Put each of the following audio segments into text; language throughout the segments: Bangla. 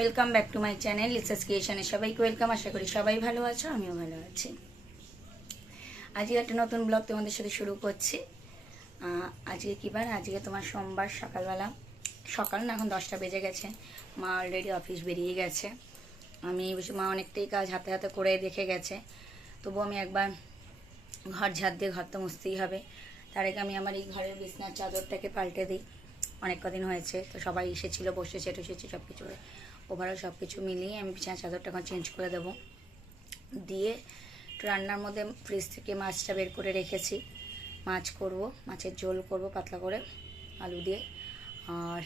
Welcome back to my channel Lisa's ক্রিয়েশনে সবাইকে ওয়েলকাম। আশা করি সবাই ভালো আছো, আমিও ভালো আছি। আজকে একটা নতুন ব্লগ তোমাদের সাথে শুরু করছি। আজকে কী বার? আজকে তোমার সোমবার সকালবেলা, সকাল না এখন 10টা বেজে গেছে। মা অলরেডি অফিস বেরিয়ে গেছে। মা অনেকটাই কাজ হাতে হাতে করে দেখে গেছে, তবু আমি একবার ঘর ঝাড় দিয়ে ঘর তো মুছতেই হবে। তার আগে আমি আমার এই ঘরের বিছনার চাদরটাকে পাল্টে দিই। অনেক কদিন হয়েছে তো সবাই এসেছিলো, বসেছে টসেছে সব কিছু, ওভারঅল সব কিছু মিলিয়ে আমি বিছানার চাদরটা এখন চেঞ্জ করে দেবো। দিয়ে রান্নার মধ্যে ফ্রিজ থেকে মাছটা বের করে রেখেছি। মাছ করব, মাছের ঝোল করব পাতলা করে আলু দিয়ে। আর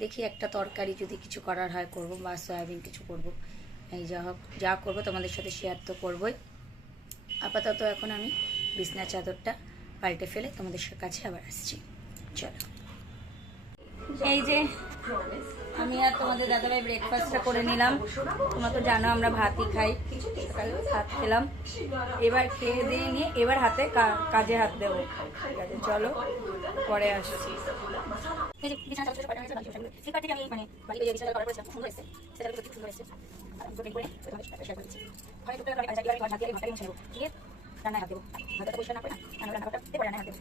দেখি একটা তরকারি যদি কিছু করার হয় করব, বা সয়াবিন কিছু করব। এই যা করব তোমাদের সাথে শেয়ার তো করবই। আপাতত এখন আমি বিছনার চাদরটা পাল্টে ফেলে তোমাদের কাছে আবার আসছি। চলো, এই যে আমি আর তোমাদের দাদাভাই ব্রেকফাস্টটা করে নিলাম। তোমরা তো জানো আমরা ভাতই খাই, সকালে ভাত খেলাম। এবার খেয়ে দিয়ে নিয়ে এবার হাতে কাজে হাত দেবো। ঠিক আছে, চলো পরে আসছি। রান্নায় হাত দেবো, ভাতটা পরিষ্কার না করে না রান্নাঘরটা এবার রান্নায় হাত দেবো।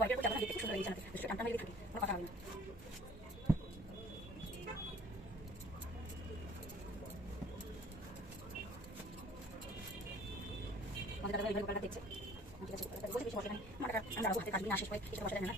বাইরের চাদর দেখতে খুব সুন্দর লাগছে, টানটা মেরে থাকে, কোনো কথা হবে না। আমাদের দাদা এইভাবে দেখছে, ঠিক আছে বসে বেশি বসে নাই, আমার আমরা হাতে কাটবি না শেষ করে কিছু বসে দেয় না।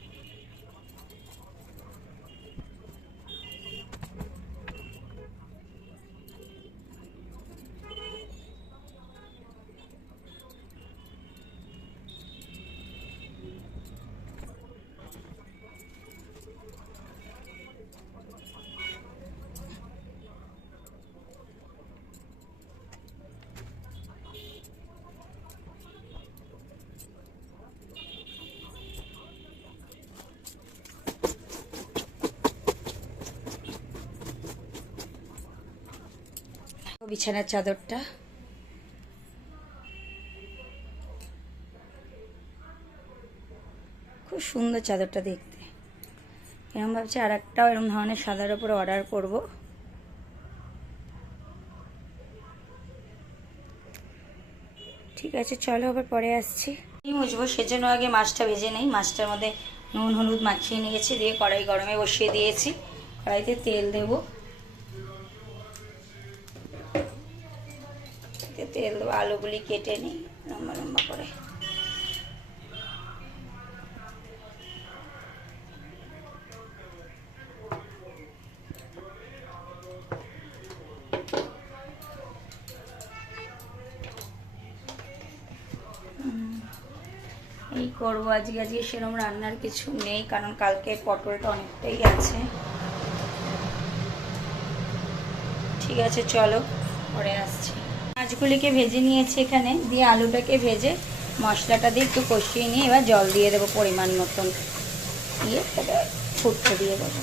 বিছানার চাদরটা খুব সুন্দর, চাদরটা দেখতে এরকম ভাবছি। আর একটাও এরকম ধরনের সাদার উপরে অর্ডার করব। ঠিক আছে, চলো আবার পরে আসছি। মুছবো সেজন্য আগে মাছটা ভেজে নেই। মাছটার মধ্যে নুন হলুদ মাখিয়ে নিয়েছি, দিয়ে কড়াই গরমে বসিয়ে দিয়েছি। কড়াইতে তেল দেবো, তেল দেবো, আলুগুলি কেটে নিই লম্বা লম্বা করে। এই করবো আজকে সেরকম রান্নার কিছু নেই, কারণ কালকে পটলটা অনেকটাই আছে। ঠিক আছে, চলো পরে আসছি। মাছগুলিকে ভেজে নিয়েছি এখানে, দিয়ে আলুটাকে ভেজে মশলাটা দিয়ে একটু কষিয়ে নিয়ে এবার জল দিয়ে দেবো পরিমাণ মতন, দিয়ে ফুটতে দিয়ে দেবো।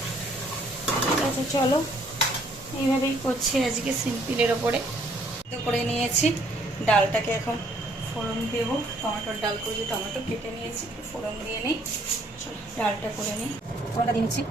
ঠিক আছে, চলো এইভাবেই করছি আজকে সিম্পলের ওপরে। তো করে নিয়েছি ডালটাকে, এখন ফোড়ন দেবো। টমেটোর ডাল করে টমেটো কেটে নিয়েছি, ফোড়ন দিয়ে নিই। চলো ডালটা করে নিই, ফোড়নটা দিচ্ছি।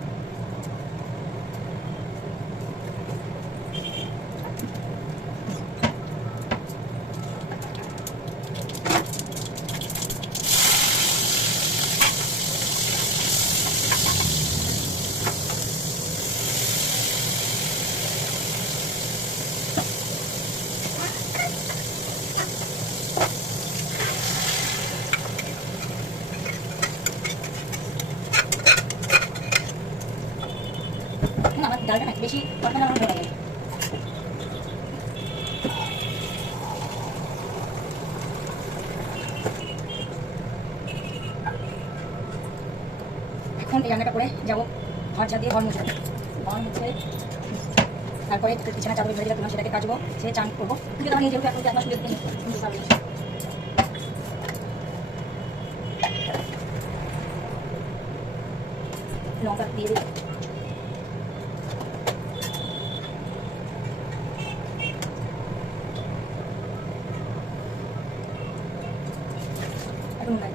আমার ডালটা না বেশি কড়কড়া আমার ভালো লাগে। এখন এই রান্নাটা করে যাবো ঘর ঝাড় দিয়ে ঘর মুছতে। ঘর মুছে তারপরে বিছানা চাদর ভেজে তোমার সেটাকে কাচবো, সে চান করবো। কিন্তু তোমার যেহেতু এখন আপনার সুযোগ নেই, লঙ্কা দিয়ে দিই। এখন নাই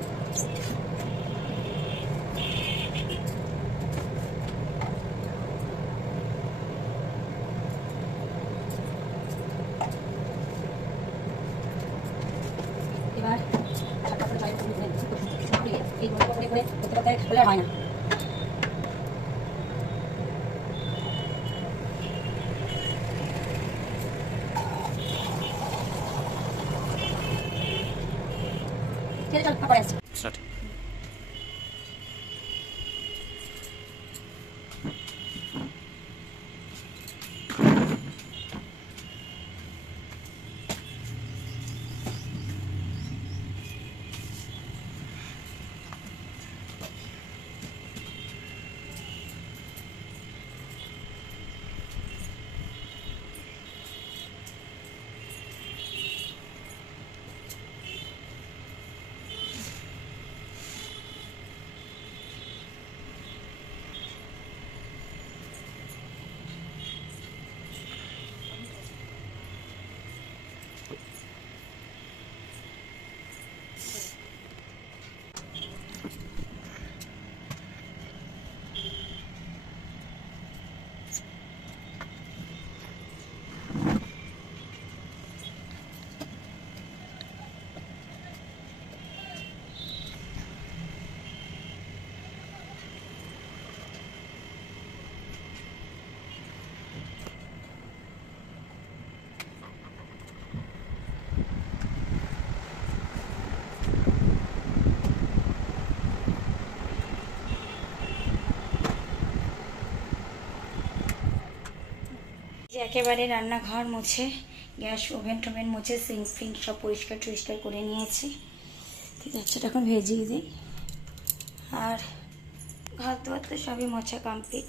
এবার এই করে করতে করতে হয় না। চল পরে আসছি। যে একেবারে রান্নাঘর মুছে গ্যাস ওভেন টোভেন মুছে সিঙ্ক ফিঙ্ক সব পরিষ্কার টরিষ্কার করে নিয়েছি। ঠিক আছে, এখন ভেজিয়ে দিই। আর ঘর দুয়ার তো সবই মোছা কমপ্লিট,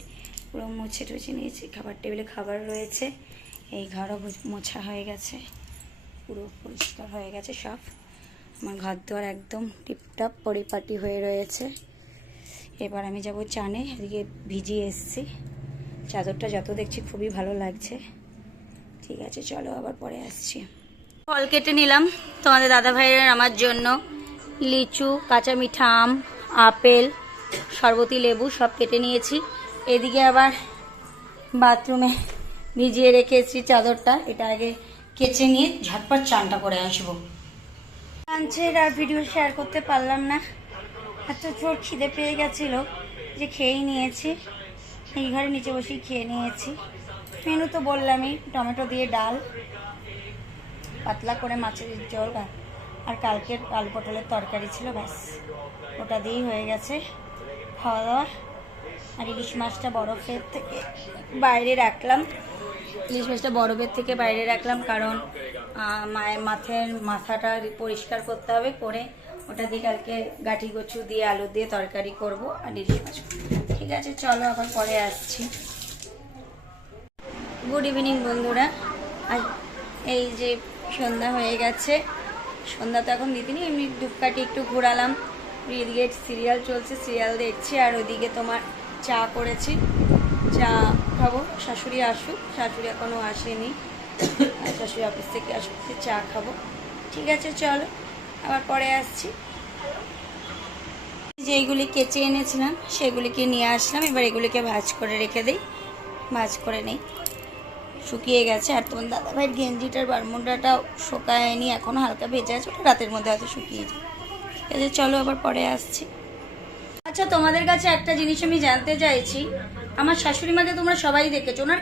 পুরো মুছে টুছে নিয়েছি। খাবার টেবিলে খাবার রয়েছে, এই ঘরও মোছা হয়ে গেছে, পুরো পরিষ্কার হয়ে গেছে সব। আমার ঘর দুয়ার একদম টিপটাপ পরিপাটি হয়ে রয়েছে। এবার আমি যাব চানে, এদিকে ভিজিয়ে এসছি। চাদরটা যত দেখছি খুবই ভালো লাগছে। ঠিক আছে, চলো আবার পরে আসছি। ফল কেটে নিলাম তোমাদের দাদা ভাইয়ের আমার জন্য। লিচু, কাঁচা মিঠা আম, আপেল, শরবতি লেবু সব কেটে নিয়েছি। এদিকে আবার বাথরুমে ভিজিয়ে রেখেছি চাদরটা, এটা আগে কেচে নিয়ে ঝটপট চানটা করে আসবো। লাঞ্চের আর ভিডিও শেয়ার করতে পারলাম না, এত জোর খিদে পেয়ে গেছিল যে খেয়েই নিয়েছি। এই ঘরে নিচে বসেই খেয়ে নিয়েছি। মেনু তো বললামই, টমেটো দিয়ে ডাল, পাতলা করে মাছের ঝোল, আর কালকের আলু পটলের তরকারি ছিল, ব্যাস ওটা দিয়েই হয়ে গেছে খাওয়া দাওয়া। আর ইলিশ মাছটা বরফের থেকে বাইরে রাখলাম, বাইরে রাখলাম কারণ মায়ের মাথাটা পরিষ্কার করতে হবে, করে ওটা দিয়ে কালকে গাঠি কচু দিয়ে আলু দিয়ে তরকারি করব আর ইলিশ মাছ। ঠিক আছে, চলো আবার পরে আসছি। গুড ইভিনিং বন্ধুরা। আর এই যে সন্ধ্যা হয়ে গেছে, সন্ধ্যা তো এখন দিদিনি, এমনি ধূপকাঠি একটু ঘোরালাম। এদিকে সিরিয়াল চলছে, সিরিয়াল দেখছি। আর ওইদিকে তোমার চা করেছি, চা খাবো। শাশুড়ি আসুক, শাশুড়ি এখনও আসেনি, শাশুড়ি অফিস থেকে আসুক, চা খাবো। ঠিক আছে, চলো আবার পরে আসছি। যেইগুলি কেচে এনেছিলাম সেগুলিকে নিয়ে আসলাম, এবার এগুলিকে ভাঁজ করে রেখে দিই, ভাঁজ করে নেই। শুকিয়ে গেছে। আর তোমার দাদাভাইয়ের গেঞ্জিটার বারমুন্ডাটাও শুকায়নি, এখনও হালকা ভেজে আছে, ওটা রাতের মধ্যে হয়তো শুকিয়ে যায়। ঠিক আছে, চলো আবার পরে আসছি। আচ্ছা, তোমাদের কাছে একটা জিনিস আমি জানতে চাইছি। আমার শাশুড়ি মাকে তোমরা সবাই দেখেছো, ওনার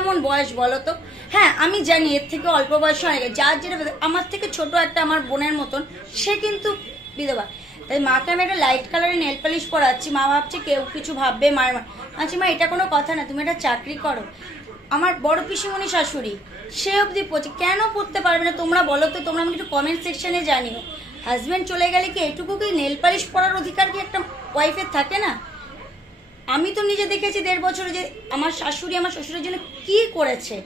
এমন বয়স বলো তো? হ্যাঁ, আমি জানি এর থেকে অল্প বয়সে অনেক, যার যেটা আমার থেকে ছোট একটা আমার বোনের মতন, সে কিন্তু বিধবা। তাই মাকে আমি একটা লাইট কালারের নেল পালিশ পরাচ্ছি, মা ভাবছে কেউ কিছু ভাববে মায়ের। আচ্ছা মা, এটা কোনো কথা না, তুমি একটা চাকরি করো। আমার বড় পিসিমণি শাশুড়ি, সে অবধি পড়ছে, কেন পড়তে পারবে না তোমরা বলো তো? তোমরা আমাকে একটু কমেন্ট সেকশনে জানিও। হাজব্যান্ড চলে গেলে কি এটুকু কি নেল পালিশ পরার অধিকার কি একটা ওয়াইফের থাকে না? আমি তো নিজে দেখেছি 1.5 বছরে যে আমার শাশুড়ি আমার শ্বশুরের জন্য কি করেছে।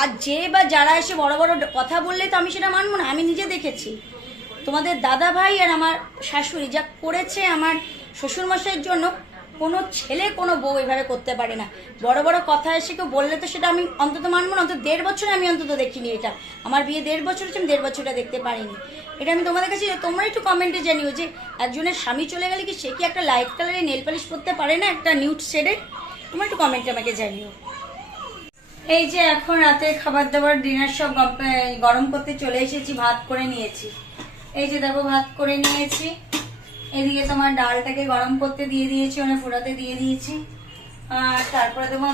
আর যে বা যারা এসে বড় বড় কথা বললে তো আমি সেটা মানবো না, আমি নিজে দেখেছি। তোমাদের দাদা ভাই আর আমার শাশুড়ি যা করেছে আমার শ্বশুরমশাইয়ের জন্য, কোনো ছেলে কোনো বউ এভাবে করতে পারে না। বড় বড় কথা এসে কেউ বললে তো সেটা আমি অন্তত মানবো না। অন্তত 1.5 বছর আমি অন্তত দেখিনি এটা। আমার বিয়ে 1.5 বছর হচ্ছে, আমি 1.5 বছরটা দেখতে পারিনি। এটা আমি তোমাদের কাছে, তোমরা একটু কমেন্টে জানিও যে একজনের স্বামী চলে গেলে কি সে কি একটা লাইট কালারের নেল পালিশ করতে পারে না, একটা নিউড শেডের? তোমরা একটু কমেন্টে আমাকে জানিও। এই যে এখন রাতে খাবার দাবার ডিনার সব গরম করতে চলে এসেছি, ভাত করে নিয়েছি। এই যে দেখো ভাত করে নিয়েছি। এদিকে তোমার ডালটাকে গরম করতে দিয়ে দিয়েছি, মানে ফোড়াতে দিয়ে দিয়েছি। আর তারপরে দেবো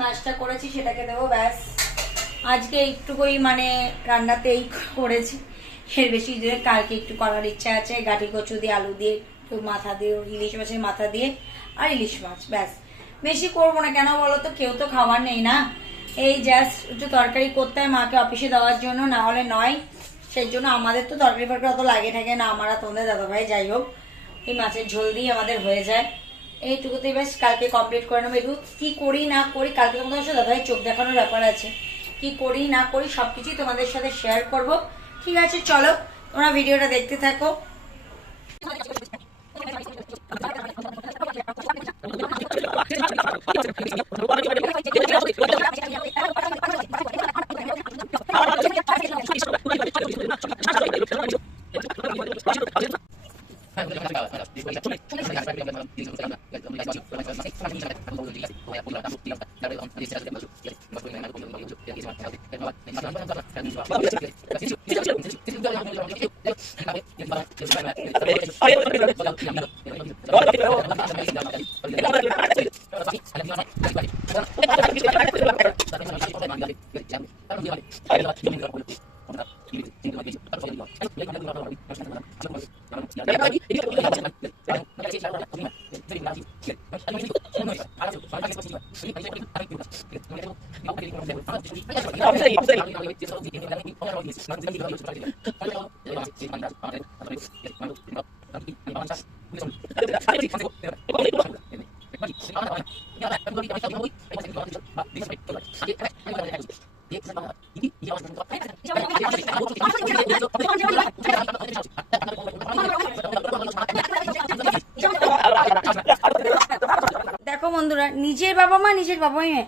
মাছটা করেছি সেটাকে দেবো, ব্যাস। আজকে একটুকুই মানে রান্নাতে এই করেছি, এর বেশি দিয়ে কালকে একটু করার ইচ্ছা আছে। গাঠি কচু দিয়ে, আলু দিয়ে, একটু মাথা দিয়ে, ইলিশ মাছের মাথা দিয়ে আর ইলিশ মাছ, ব্যাস। বেশি করবো না, কেন বলো তো, কেউ তো খাওয়ার নেই না। এই জাস্ট একটু তরকারি করতে হয় মাকে অফিসে দেওয়ার জন্য, না হলে নয়। সেই জন্য আমাদের তো তরকারি ফরকারি অত লাগে থাকে না, আমরা তোমাদের দাদাভাই যাই হোক এই মাছের ঝোল দিয়ে আমাদের হয়ে যায়। এইটুকুতেই বেশ কালকে কমপ্লিট করে নেবো। একটু কি করি না করি কালকে তোমাদের সাথে দাদাভাই চোখ দেখানোর ব্যাপার আছে, কি করি না করি সবকিছুই তোমাদের সাথে শেয়ার করব। ঠিক আছে, চলো তোমরা ভিডিওটা দেখতে থাকো। দেখো বন্ধুরা, নিজের বাবা মা নিজের বাবাই হয়।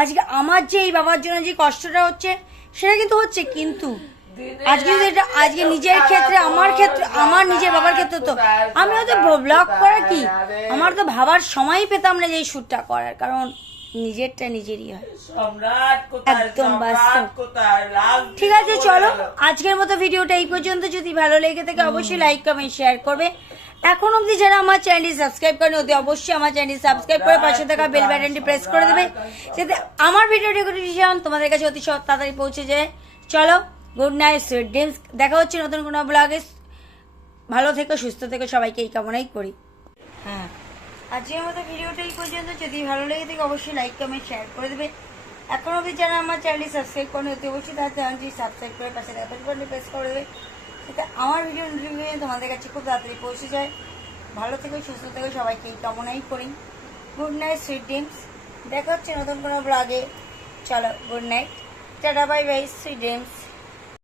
আজকে আমার যে এই বাবার জন্য যে কষ্টটা হচ্ছে সেটা কিন্তু হচ্ছে, কিন্তু আজকে নিজের ক্ষেত্রে, আমার নিজের বাবার ক্ষেত্রে তো আমি হয়তো ব্লগ করা কি আমার তো ভাবার সময়ই পেতাম না যে এই শ্যুটটা করার, কারণ নিজেরটা নিজেরই হয়, একদম বাস্তব। ঠিক আছে, চলো আজকের মতো ভিডিওটা এই পর্যন্ত। যদি ভালো লেগে থাকে অবশ্যই লাইক কমেন্ট শেয়ার করবে। এখন অবধি যারা আমার চ্যানেলটি সাবস্ক্রাইব করেনি অতি অবশ্যই আমার চ্যানেলটি সাবস্ক্রাইব করে পাশে থাকা বেল বাটনটি প্রেস করে দেবে, যাতে আমার ভিডিও নোটিফিকেশন তোমাদের কাছে অতি তাড়াতাড়ি পৌঁছে যায়। চলো, গুড নাইট, সুইট ড্রিমস। দেখা হচ্ছে নতুন কোনো ব্লগে। ভালো থেকো, সুস্থ থেকো, সবাইকে এই কামনাই করি। হ্যাঁ, আজকের মতো ভিডিওটা এই পর্যন্ত। যদি ভালো লেগে থাকে অবশ্যই লাইক কমেন্ট শেয়ার করে দেবে। এখন অবধি যারা আমার চ্যানেলটি সাবস্ক্রাইব করেনি অতি অবশ্যই তার চ্যানেলটি সাবস্ক্রাইব করে পাশে থাকা বেল বাটনটি প্রেস করে দেবে, যাতে আমার ভিডিও নোটিফিকেশন তোমাদের কাছে খুব তাড়াতাড়ি পৌঁছে যায়। ভালো থেকো, সুস্থ থেকো, সবাইকে এই কামনাই করি। Good night, sweet dreams. দেখা হচ্ছে নতুন কোনো ব্লগে। চলো, good night, tata, bye bye, sweet dreams.